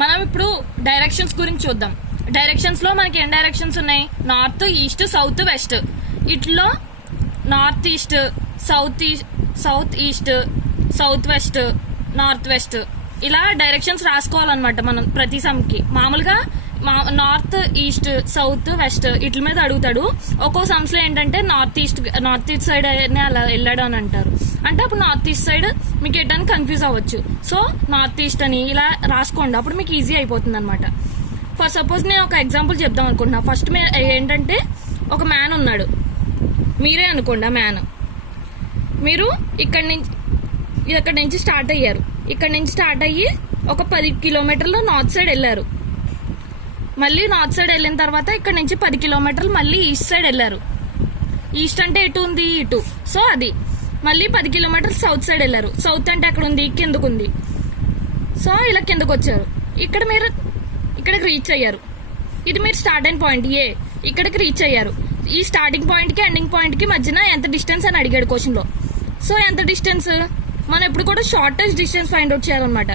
మనం ఇప్పుడు డైరెక్షన్స్ గురించి చూద్దాం. డైరెక్షన్స్ లో మనకి ఎన్ని డైరెక్షన్స్ ఉన్నాయి? North, east, south, west. ఇట్లో north east, south east, south west, north west ఇలా డైరెక్షన్స్ రాసుకోవాలన్నమాట మనం ప్రతి సమ్కి. మామూలుగా నార్త్ ఈస్ట్ సౌత్ వెస్ట్ ఇట్ల మీద అడుగుతాడు. ఒక్కో సమ్స్ లో ఏంటంటే నార్త్ ఈస్ట్ సైడ్ అలా వెళ్ళాడు అని అంటారు. అంటే అప్పుడు నార్త్ ఈస్ట్ సైడ్ మీకు ఏంటని కన్ఫ్యూజ్ అవ్వచ్చు. సో నార్త్ ఈస్ట్ అని ఇలా రాసుకోండి, అప్పుడు మీకు ఈజీ అయిపోతుంది అనమాట. ఫర్ సపోజ్ నేను ఒక ఎగ్జాంపుల్ చెప్దాం అనుకుంటున్నా. ఫస్ట్ ఏంటంటే ఒక మ్యాన్ ఉన్నాడు, మీరే అనుకోండి ఆ మ్యాన్. మీరు ఇక్కడి నుంచి స్టార్ట్ అయ్యారు. ఇక్కడ నుంచి స్టార్ట్ అయ్యి ఒక 10 కిలోమీటర్లు నార్త్ సైడ్ వెళ్ళారు. మళ్ళీ నార్త్ సైడ్ వెళ్ళిన తర్వాత ఇక్కడ నుంచి 10 కిలోమీటర్లు మళ్ళీ ఈస్ట్ సైడ్ వెళ్ళారు. ఈస్ట్ అంటే ఎటు ఉంది? ఇటు. సో అది మళ్ళీ 10 కిలోమీటర్లు సౌత్ సైడ్ వెళ్ళారు. సౌత్ అంటే ఎక్కడ ఉంది? కిందకు ఉంది. సో ఇలా కిందకు వచ్చారు. ఇక్కడికి రీచ్ అయ్యారు. ఇది మీరు స్టార్ట్ అయిన పాయింట్ ఏ. ఇక్కడికి రీచ్ అయ్యారు. ఈ స్టార్టింగ్ పాయింట్ కి ఎండింగ్ పాయింట్ కి మధ్యన ఎంత డిస్టెన్స్ అని అడిగాడు క్వశ్చన్ లో. సో ఎంత డిస్టెన్స్? మనం ఎప్పుడు కూడా షార్టెస్ట్ డిస్టెన్స్ ఫైండ్ అవుట్ చేయాలన్నమాట.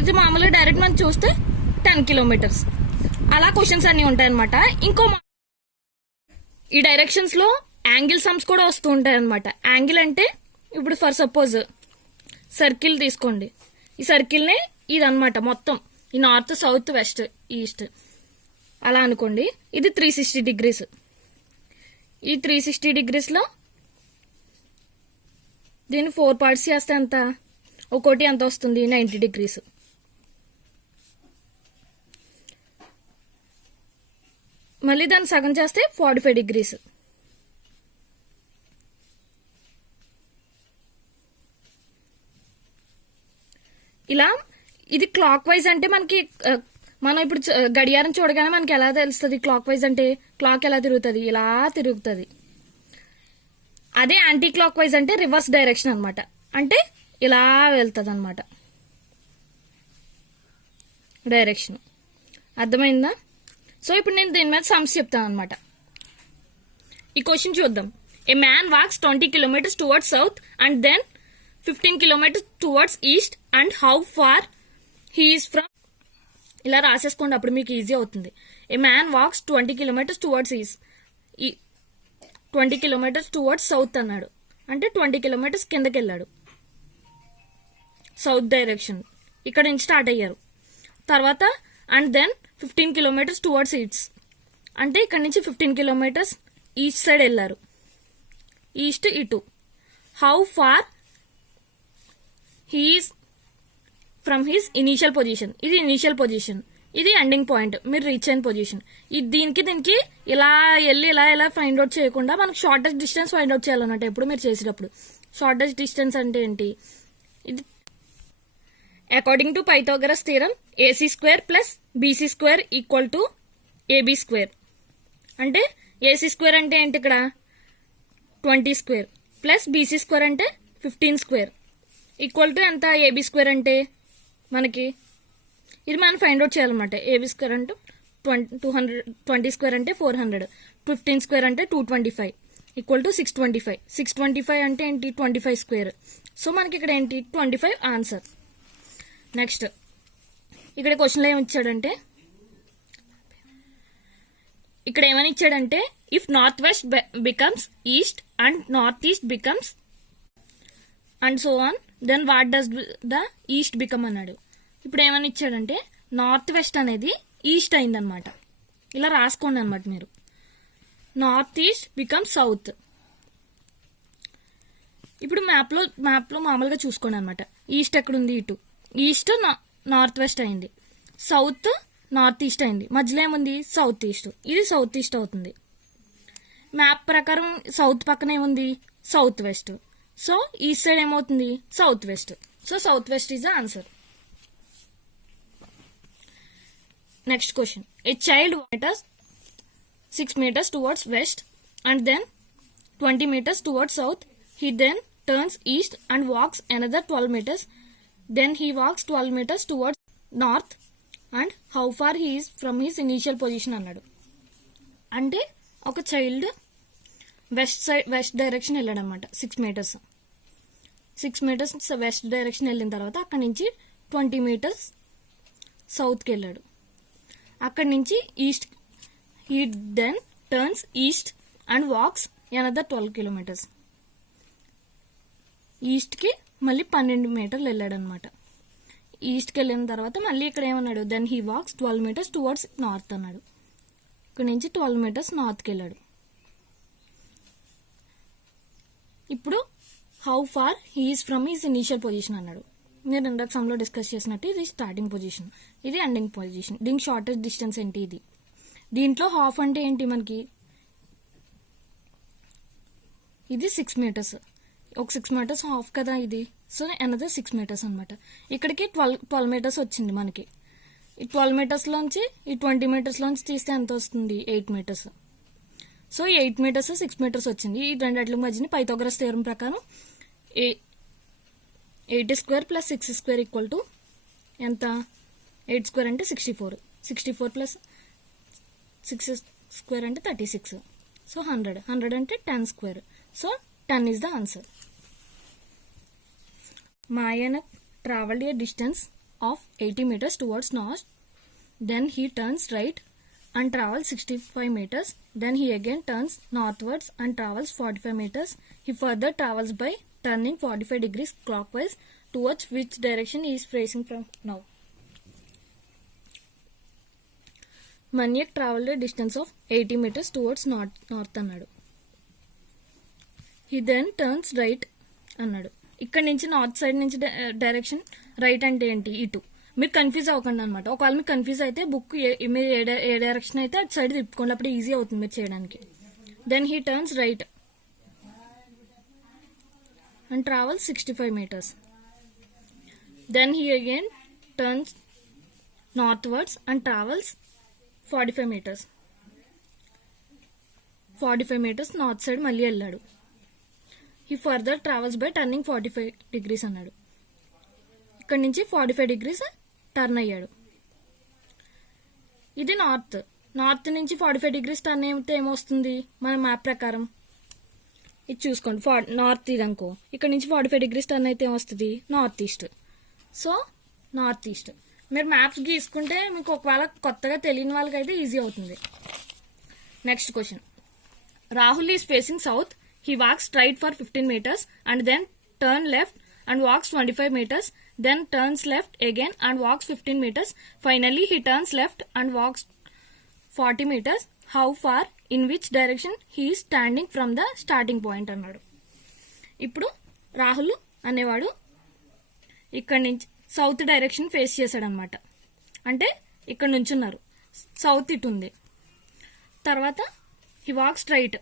ఇది మామూలుగా డైరెక్ట్ మనం చూస్తే 10 కిలోమీటర్స్. అలా క్వశ్చన్స్ అన్ని ఉంటాయన్నమాట. ఈ డైరెక్షన్స్ లో యాంగిల్ సమ్స్ కూడా వస్తూ ఉంటాయి అనమాట. యాంగిల్ అంటే ఇప్పుడు ఫర్ సపోజ్ సర్కిల్ తీసుకోండి. ఈ సర్కిల్ నే ఇదన్నమాట మొత్తం. ఈ నార్త్ సౌత్ వెస్ట్ ఈస్ట్ అలా అనుకోండి. ఇది 360 డిగ్రీస్. ఈ 360 డిగ్రీస్ లో దీన్ని 4 పార్ట్స్ చేస్తే ఎంత? ఒక్కోటి ఎంత వస్తుంది? 90 డిగ్రీస్. మళ్ళీ దాన్ని సగం చేస్తే 45 డిగ్రీస్. ఇలా ఇది క్లాక్ వైజ్ అంటే మనకి మనం ఇప్పుడు గడియారం చూడగానే మనకి ఎలా తెలుస్తుంది క్లాక్ వైజ్ అంటే? క్లాక్ ఎలా తిరుగుతుంది? ఇలా తిరుగుతుంది. అదే యాంటీ క్లాక్ వైజ్ అంటే రివర్స్ డైరెక్షన్ అనమాట. అంటే ఇలా వెళ్తుంది అనమాట డైరెక్షన్. అర్థమైందా? సో ఇప్పుడు నేను దీని మీద సమ్స్ చెప్తాను అనమాట. ఈ క్వశ్చన్ చూద్దాం. A man walks 20 kilometres towards south and then 15 kilometres towards east and how far he is from. ఇలా రాసేసుకోండి, అప్పుడు మీకు ఈజీ అవుతుంది. A man walks 20 kilometres towards east, 20 kilometres towards south అన్నాడు. అంటే 20 కిలోమీటర్స్ కిందకి వెళ్ళాడు సౌత్ డైరెక్షన్. ఇక్కడ నుంచి స్టార్ట్ అయ్యారు. తర్వాత and then 15 kilometres towards east, అంటే ఇక్కడ నుంచి 15 కిలోమీటర్స్ ఈస్ట్ సైడ్ వెళ్ళారు. ఈస్ట్ ఇటు. How far he is from his initial position. ఇది ఇనీషియల్ పొజిషన్, ఇది ఎండింగ్ పాయింట్, మీరు రీచ్ అయిన పొజిషన్. దీనికి ఇలా వెళ్ళి ఇలా ఫైండ్ అవుట్ చేయకుండా మనకు షార్టెస్ట్ డిస్టెన్స్ ఫైండ్ అవుట్ చేయాలన్నమాట ఎప్పుడు మీరు చేసేటప్పుడు. షార్టెస్ట్ డిస్టెన్స్ అంటే ఏంటి? ఇది according to Pythagoras theorem AC square plus BC square equal to AB square. అంటే AC స్క్వేర్ అంటే ఏంటి? ఇక్కడ 20 స్క్వేర్ ప్లస్ BC స్క్వేర్ అంటే 15 స్క్వేర్ ఈక్వల్ టు ఎంత? AB స్క్వేర్ అంటే మనకి ఇది మనం ఫైండ్ అవుట్ చేయాలన్నమాట. AB స్క్వేర్ అంటే 20 స్క్వేర్ అంటే 400, 15 స్క్వేర్ అంటే 225 ఈక్వల్ టు 625. 625 అంటే ఏంటి? 25 స్క్వేర్. సో మనకి ఇక్కడ ఏంటి? 25 ఆన్సర్. నెక్స్ట్ ఇక్కడ క్వశ్చన్లో ఏమి ఇచ్చాడంటే, ఇక్కడ ఏమని ఇచ్చాడంటే if north west becomes east and north east becomes and so on then what does the east become అన్నాడు. ఇప్పుడు ఏమని ఇచ్చాడంటే నార్త్ వెస్ట్ అనేది ఈస్ట్ అయిందనమాట. ఇలా రాసుకోండి అనమాట మీరు. North east become south. ఇప్పుడు మ్యాప్లో మామూలుగా చూసుకోండి అనమాట. ఈస్ట్ ఎక్కడుంది? ఇటు. ఈస్ట్ నార్త్ వెస్ట్ అయింది, సౌత్ నార్త్ ఈస్ట్ అయింది, మధ్యలో ఏముంది? South east. ఇది సౌత్ ఈస్ట్ అవుతుంది. మ్యాప్ ప్రకారం సౌత్ పక్కన ఏముంది? South west. So east side ఏమవుతుంది? South west. So south west is the answer. Next question. A child waters 6 meters towards west and then 20 meters towards south. He then turns east and walks another 12 meters. Then he walks 12 meters towards north and how far he is from his initial position అన్నాడు. అంటే ఒక child west direction వెళ్ళాడు అనమాట. 6 meters west direction వెళ్ళిన తర్వాత అక్కడి నుంచి 20 meters సౌత్కి వెళ్ళాడు. అక్కడి నుంచి east he then turns east and walks another 12 kilometers. ఈస్ట్కి మళ్ళీ 12 మీటర్లు వెళ్ళాడు అనమాట. ఈస్ట్కి వెళ్ళిన తర్వాత మళ్ళీ ఇక్కడ ఏమన్నాడు, then he walks 12 meters towards north అన్నాడు. ఇక్కడ నుంచి 12 meters నార్త్కి వెళ్ళాడు. ఇప్పుడు how far he is from his initial position అన్నాడు. మీరు ఇందాక సమ్లో డిస్కస్ చేసినట్టు ఇది స్టార్టింగ్ పొజిషన్, ఇది ఎండింగ్ పొజిషన్. దీనికి షార్టెస్ట్ డిస్టెన్స్ ఏంటి ఇది. దీంట్లో హాఫ్ అంటే ఏంటి మనకి, ఇది 6 meters, ఒక 6 meters హాఫ్ కదా ఇది. సో అనదర్ 6 meters అనమాట. ఇక్కడికి 12 meters వచ్చింది మనకి. ఈ 12 meters లోంచి ఈ 20 meters లోంచి తీస్తే ఎంత వస్తుంది, 8 meters. సో 8 meters 6 meters వచ్చింది. ఈ రెండిట్ల మధ్యని పైథాగరస్ థియరం ప్రకారం 8 square plus 6 square equal to ఎంత, 8 square అంటే 64, 64 plus 6 square అంటే 36. సో 100 అంటే 10 square. So 10 is the answer. Mayanak traveled a distance of 80 meters towards north. Then he turns right and travels 65 meters. Then he again turns northwards and travels 45 meters. He further travels by turning 45 degrees clockwise. Towards which direction he is facing from now? Maniac traveled a distance of 80 meters towards north అన్నాడు. He then turns right అన్నాడు. ఇక్కడ నుంచి north side నుంచి direction right అంటే ఏంటి, ఇటు. మీరు confuse అవ్వకండి అనమాట. ఒకవేళ మీకు కన్ఫ్యూజ్ అయితే బుక్ మీరు ఏ డైరెక్షన్ అయితే అటు సైడ్ తిప్పుకోండి, అప్పుడు ఈజీ అవుతుంది మీరు చేయడానికి. Then he turns right and travels 65 meters. Then he again turns northwards and travels 45 meters. 45 meters north side మళ్ళీ వెళ్ళాడు. He further travels by turning 45 degrees అన్నాడు. ఇక్కడ నుంచి 45 degrees టర్న్ అయ్యాడు. ఇది నార్త్ నుంచి 45 degrees టర్న్ అయితే ఏమొస్తుంది మన మ్యాప్ ప్రకారం, ఇది చూసుకోండి. నార్త్ ఇది అనుకో, ఇక్కడ నుంచి 45 degrees టర్న్ అయితే ఏమొస్తుంది, north east. So north east. మీరు మ్యాప్స్ గీసుకుంటే మీకు ఒకవేళ కొత్తగా తెలియని వాళ్ళకైతే ఈజీ అవుతుంది. Next question. Rahul is facing south. He walks straight for 15 meters and then turn left and walks 25 meters, then turns left again and walks 15 meters. Finally he turns left and walks 40 meters. How far, in which direction he is standing from the starting point అన్నాడు. ఇప్పుడు రాహుల్ అనేవాడు ఇక్కడ నుంచి south direction face చేశాడు అనమాట. అంటే ఇక్కడ నుంచి ఉన్నారు, సౌత్ ఇటు ఉంది. తర్వాత హీ వాక్ స్ట్రైట్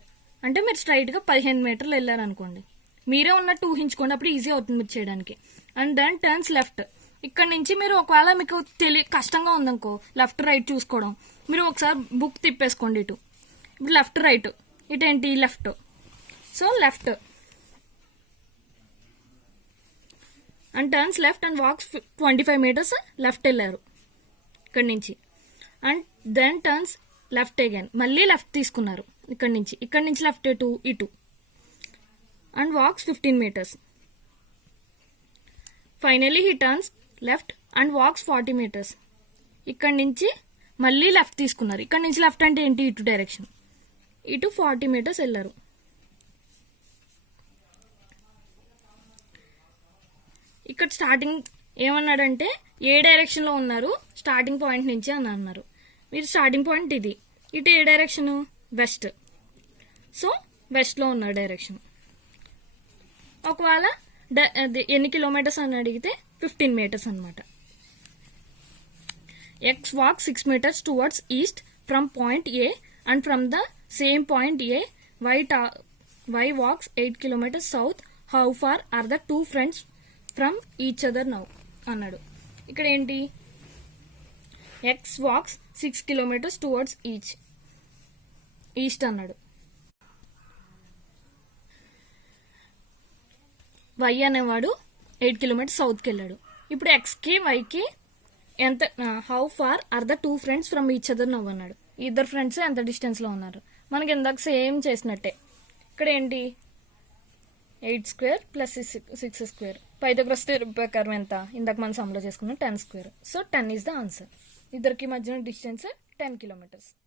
అంటే మీరు స్ట్రైట్గా 15 meterలు వెళ్ళారు అనుకోండి, మీరే ఉన్నట్టు ఊహించుకోండి, అప్పుడు ఈజీ అవుతుంది మీరు చేయడానికి. And then turns left. ఇక్కడ నుంచి మీరు ఒకవేళ మీకు కష్టంగా ఉందనుకో లెఫ్ట్ రైట్ చూసుకోవడం, మీరు ఒకసారి బుక్ తిప్పేసుకోండి ఇటు. ఇప్పుడు లెఫ్ట్ రైట్, ఇటేంటి left. So left and turns left and walks 25 meters left వెళ్ళారు ఇక్కడ నుంచి. And then turns left again, మళ్ళీ లెఫ్ట్ తీసుకున్నారు ఇక్కడ నుంచి లెఫ్ట్ ఇటు and walks 15 meters. Finally he turns left and walks 40 meters. ఇక్కడ నుంచి మళ్ళీ లెఫ్ట్ తీసుకున్నారు. ఇక్కడ నుంచి లెఫ్ట్ అంటే ఏంటి, ఇటు డైరెక్షన్, ఇటు 40 meters వెళ్ళారు. ఇక్కడ స్టార్టింగ్ ఏమన్నాడంటే ఏ డైరెక్షన్లో ఉన్నారు స్టార్టింగ్ పాయింట్ నుంచి అని అన్నారు. మీరు స్టార్టింగ్ పాయింట్ ఇది, ఇటు ఏ డైరెక్షను, వెస్ట్. సో వెస్ట్లో ఉన్న డైరెక్షన్. ఒకవేళ ఎన్ని కిలోమీటర్స్ అని అడిగితే 15 meters అనమాట. X walks 6 meters towards east from point A and from the same point A, Y walks 8 kilometers south. How far are the two friends from each other now అన్నాడు. ఇక్కడ ఏంటి, X walks 6 kilometers towards east అన్నాడు. Y అనేవాడు 8 kilometers సౌత్కి వెళ్ళాడు. ఇప్పుడు ఎక్స్కి వైకి ఎంత, how far are the two friends from each other now అన్నాడు. ఇద్దరు ఫ్రెండ్స్ ఎంత డిస్టెన్స్లో ఉన్నారు, మనకి ఇందాక సేమ్ చేసినట్టే. ఇక్కడ ఏంటి 8 square plus 6 square Pythagoras theorem ప్రకారం ఎంత? ఇందాక మనం సమ్లో చేసుకున్నాం 10 square. So 10 is the answer. ఇద్దరికి మధ్యన డిస్టెన్స్ 10 కిలోమీటర్స్.